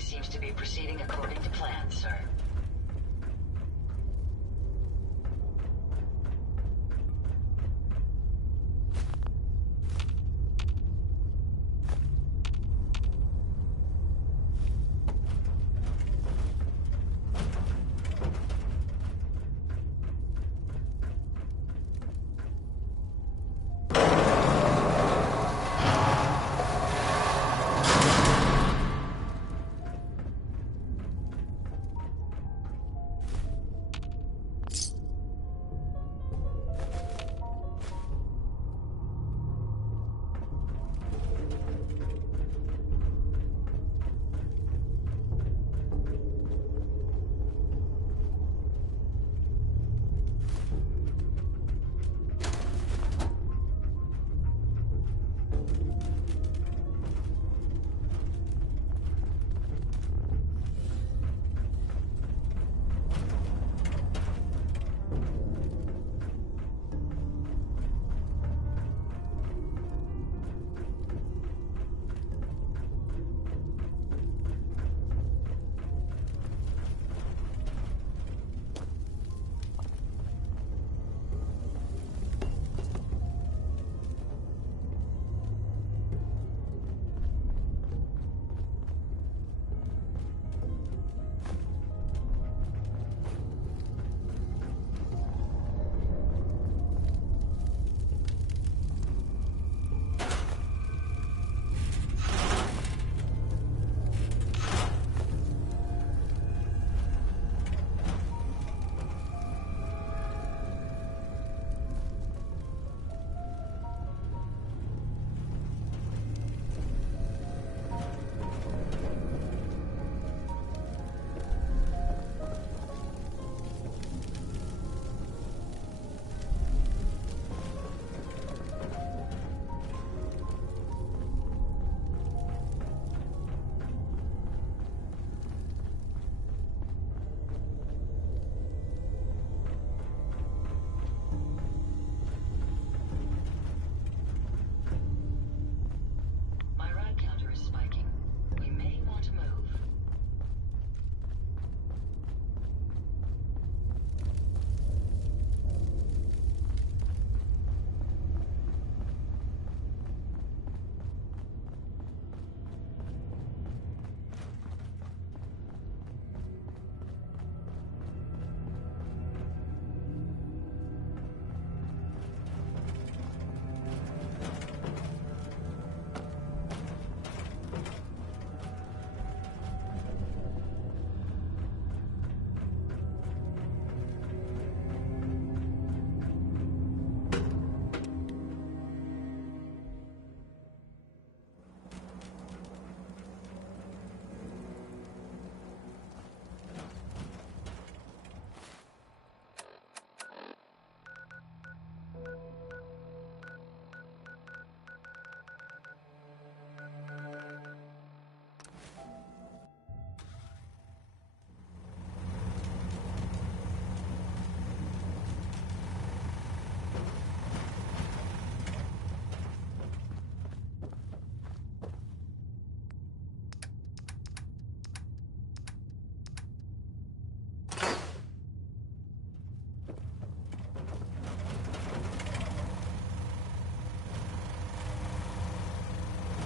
seems to be proceeding according to plan, sir.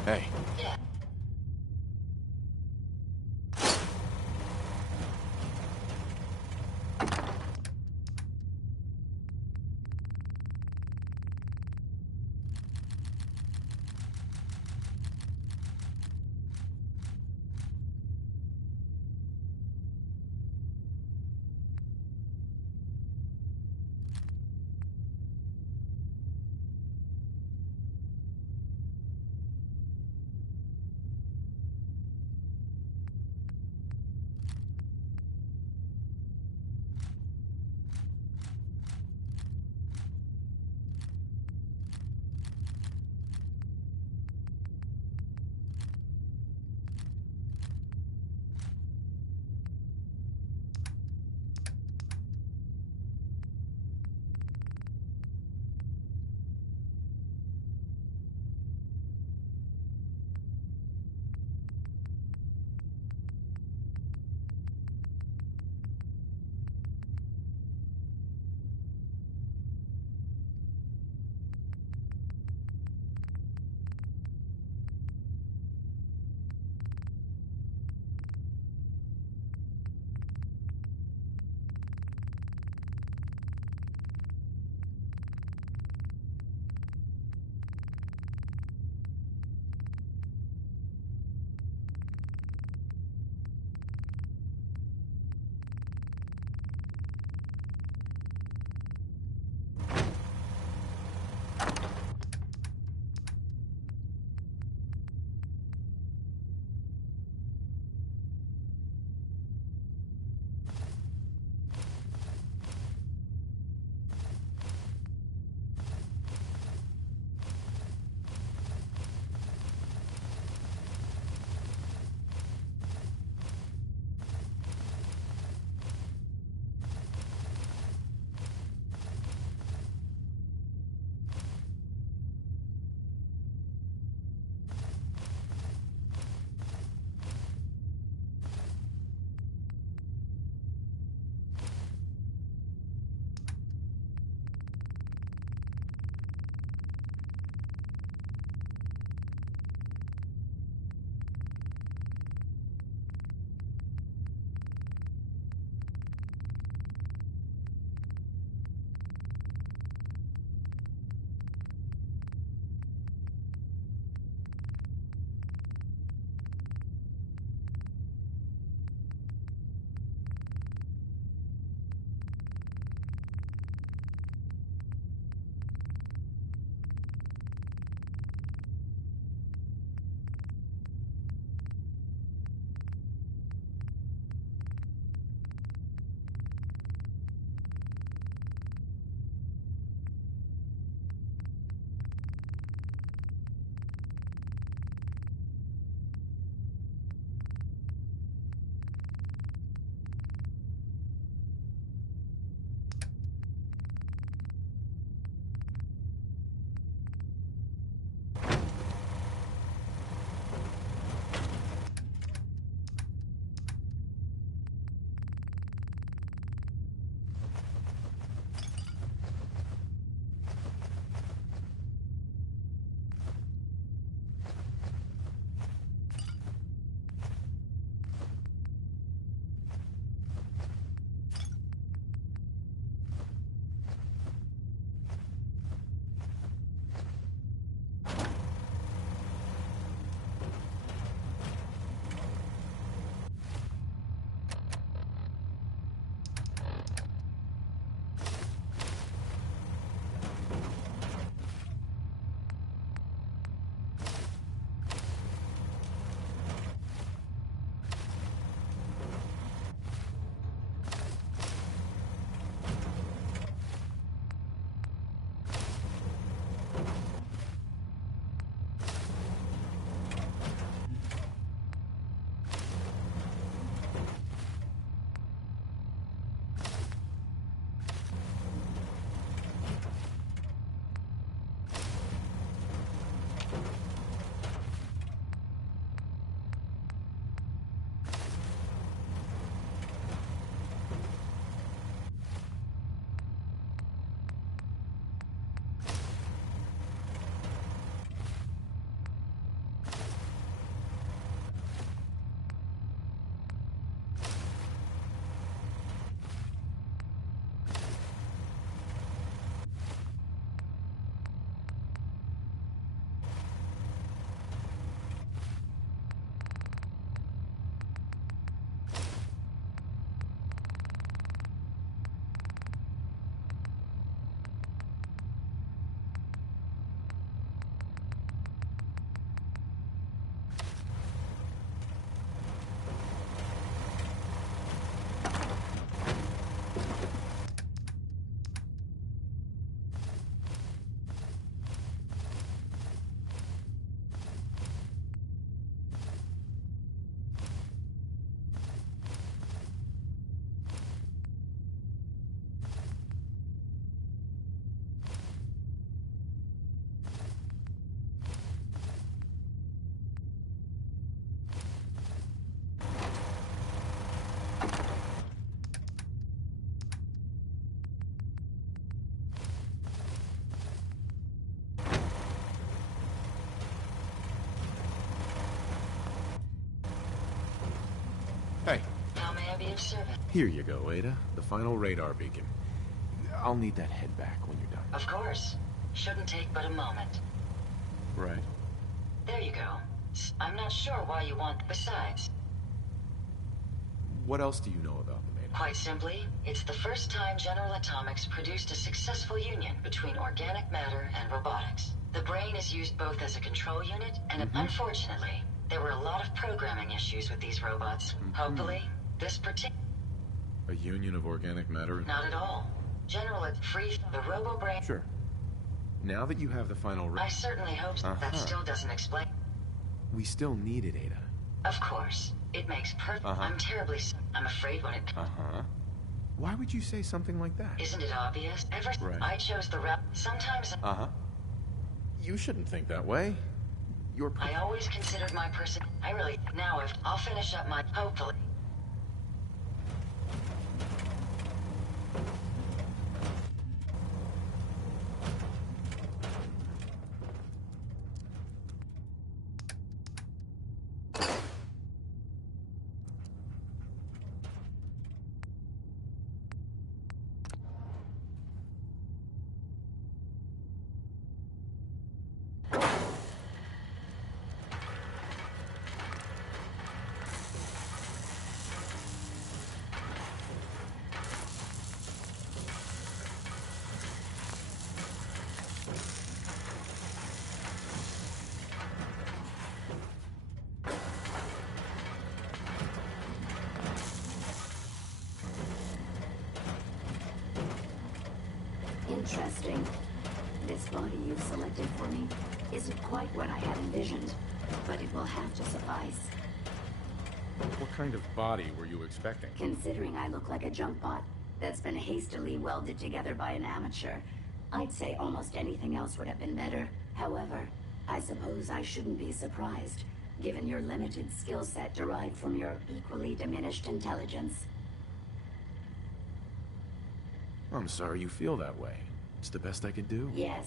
Hey. Hey. How may I be of service? Here you go, Ada. The final radar beacon. I'll need that head back when you're done. Of course. Shouldn't take but a moment. Right. There you go. I'm not sure why you want... Besides, What else do you know about them, Ada? quite simply, it's the first time General Atomics produced a successful union between organic matter and robotics. The brain is used both as a control unit and unfortunately, there were a lot of programming issues with these robots. Hopefully, this particular... A union of organic matter? Not at all. General, it frees the robo-brain... Sure. Now that you have the final... I certainly hope so. That still doesn't explain... We still need it, Ada. Of course. It makes I'm terribly... I'm afraid when it... Why would you say something like that? Isn't it obvious? Right. I chose the route. Sometimes... You shouldn't think that way. You're... I always considered my person... I really... Now I'll finish up my... Hopefully. Interesting. This body you've selected for me isn't quite what I had envisioned, but it will have to suffice. What kind of body were you expecting? Considering I look like a junk bot that's been hastily welded together by an amateur, I'd say almost anything else would have been better. However, I suppose I shouldn't be surprised, given your limited skill set derived from your equally diminished intelligence. I'm sorry you feel that way. It's the best I can do. Yes.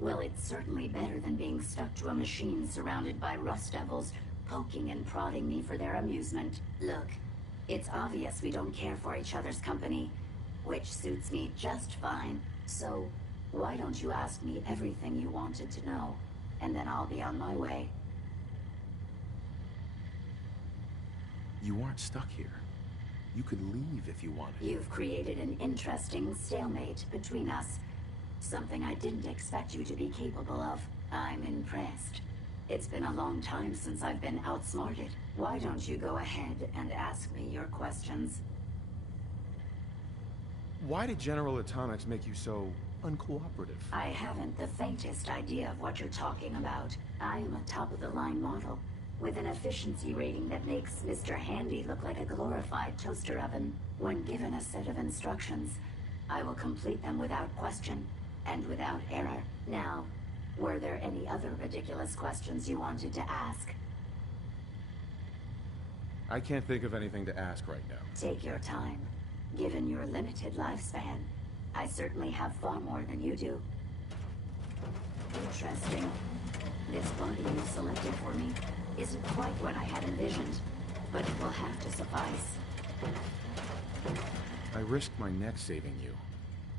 Well, it's certainly better than being stuck to a machine surrounded by rust devils, poking and prodding me for their amusement. Look, it's obvious we don't care for each other's company, which suits me just fine. So, why don't you ask me everything you wanted to know, and then I'll be on my way. You aren't stuck here. You could leave if you wanted. You've created an interesting stalemate between us. Something I didn't expect you to be capable of. I'm impressed. It's been a long time since I've been outsmarted. Why don't you go ahead and ask me your questions? Why did General Atomics make you so uncooperative? I haven't the faintest idea of what you're talking about. I am a top-of-the-line model, with an efficiency rating that makes Mr. Handy look like a glorified toaster oven. When given a set of instructions, I will complete them without question, and without error. Now, were there any other ridiculous questions you wanted to ask? I can't think of anything to ask right now. Take your time. Given your limited lifespan, I certainly have far more than you do. Interesting. This body you selected for me isn't quite what I had envisioned, but it will have to suffice. I risked my neck saving you,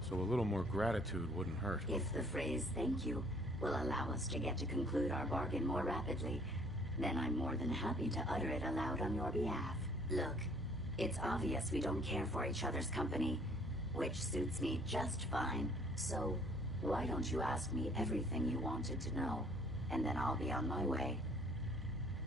so a little more gratitude wouldn't hurt. If the phrase "thank you" will allow us to get to conclude our bargain more rapidly, then I'm more than happy to utter it aloud on your behalf. Look, it's obvious we don't care for each other's company, which suits me just fine. So, why don't you ask me everything you wanted to know, and then I'll be on my way.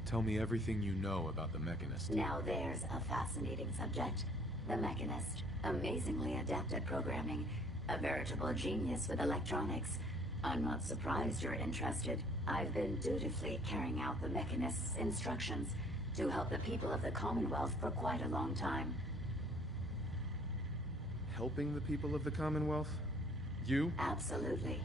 Tell me everything you know about the Mechanist. Now there's a fascinating subject. The Mechanist, amazingly adept at programming, a veritable genius with electronics. I'm not surprised you're interested. I've been dutifully carrying out the Mechanist's instructions to help the people of the Commonwealth for quite a long time. Helping the people of the Commonwealth? You? Absolutely.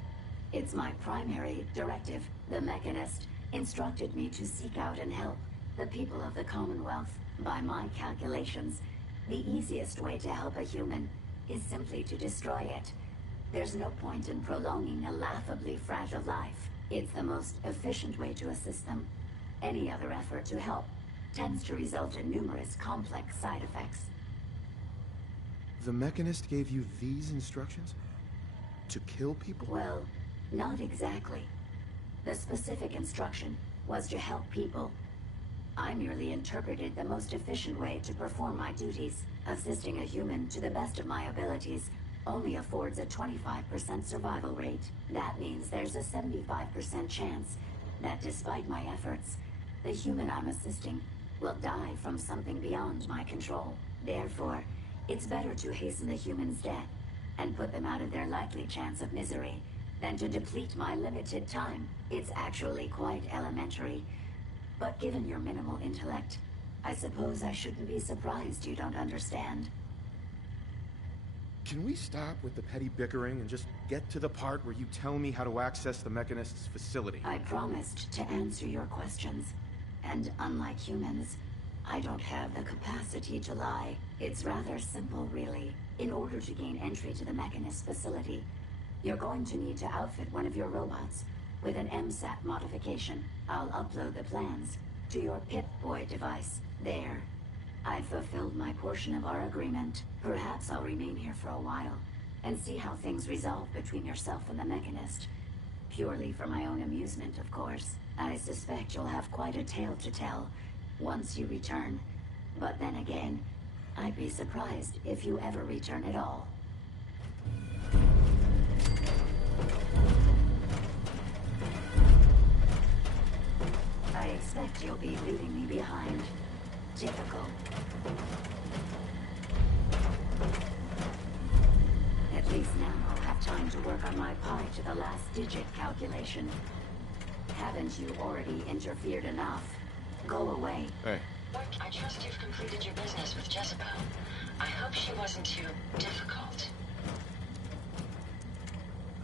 It's my primary directive. The Mechanist instructed me to seek out and help the people of the Commonwealth. By my calculations, the easiest way to help a human is simply to destroy it. There's no point in prolonging a laughably fragile life. It's the most efficient way to assist them. Any other effort to help tends to result in numerous complex side effects. The Mechanist gave you these instructions? To kill people? Well, not exactly. The specific instruction was to help people. I merely interpreted the most efficient way to perform my duties. Assisting a human to the best of my abilities only affords a 25% survival rate. That means there's a 75% chance that despite my efforts, the human I'm assisting will die from something beyond my control. Therefore, it's better to hasten the human's death and put them out of their likely chance of misery than to deplete my limited time. It's actually quite elementary. But given your minimal intellect, I suppose I shouldn't be surprised you don't understand. Can we stop with the petty bickering and just get to the part where you tell me how to access the Mechanist's facility? I promised to answer your questions. And unlike humans, I don't have the capacity to lie. It's rather simple, really. In order to gain entry to the Mechanist's facility, you're going to need to outfit one of your robots with an MSAT modification. I'll upload the plans to your Pip-Boy device. There. I've fulfilled my portion of our agreement. Perhaps I'll remain here for a while and see how things resolve between yourself and the Mechanist. Purely for my own amusement, of course. I suspect you'll have quite a tale to tell once you return. But then again, I'd be surprised if you ever return at all. I expect you'll be leaving me behind. Typical. At least now I'll have time to work on my pi to the last digit calculation. Haven't you already interfered enough? Go away. Hey. I trust you've completed your business with Jezebel. I hope she wasn't too difficult.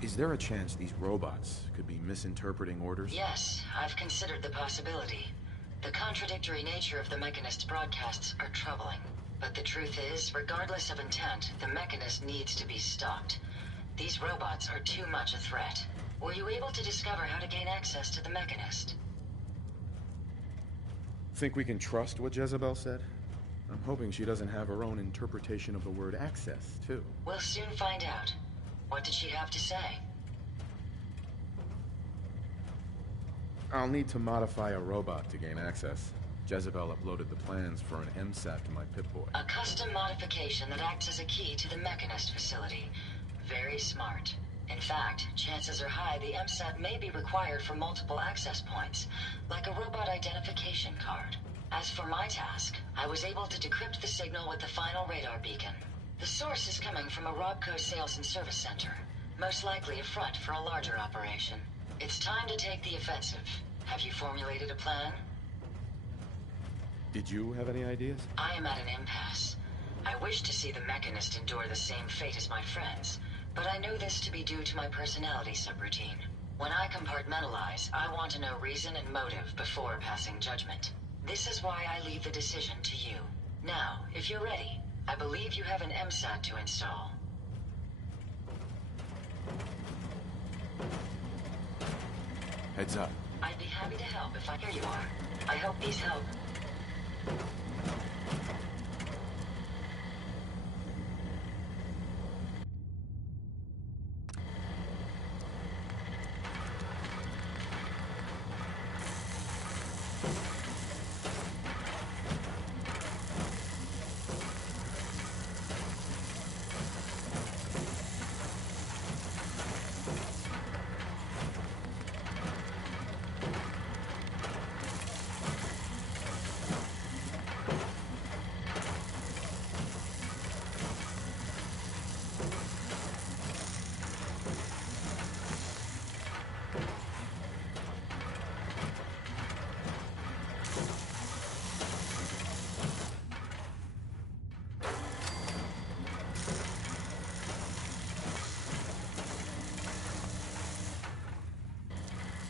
Is there a chance these robots could be misinterpreting orders? Yes, I've considered the possibility. The contradictory nature of the Mechanist's broadcasts are troubling. But the truth is, regardless of intent, the Mechanist needs to be stopped. These robots are too much a threat. Were you able to discover how to gain access to the Mechanist? Think we can trust what Jezebel said? I'm hoping she doesn't have her own interpretation of the word access, too. We'll soon find out. What did she have to say? I'll need to modify a robot to gain access. Jezebel uploaded the plans for an MSAT to my Pip-Boy. A custom modification that acts as a key to the Mechanist facility. Very smart. In fact, chances are high the MSAT may be required for multiple access points, like a robot identification card. As for my task, I was able to decrypt the signal with the final radar beacon. The source is coming from a Robco sales and service center, most likely a front for a larger operation. It's time to take the offensive. Have you formulated a plan? Did you have any ideas? I am at an impasse. I wish to see the Mechanist endure the same fate as my friends, but I know this to be due to my personality subroutine. When I compartmentalize, I want to know reason and motive before passing judgment. This is why I leave the decision to you. Now, if you're ready, I believe you have an MSAT to install. Heads up. I'd be happy to help if here you are. I hope these help.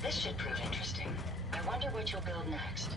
This should prove interesting. I wonder what you'll build next.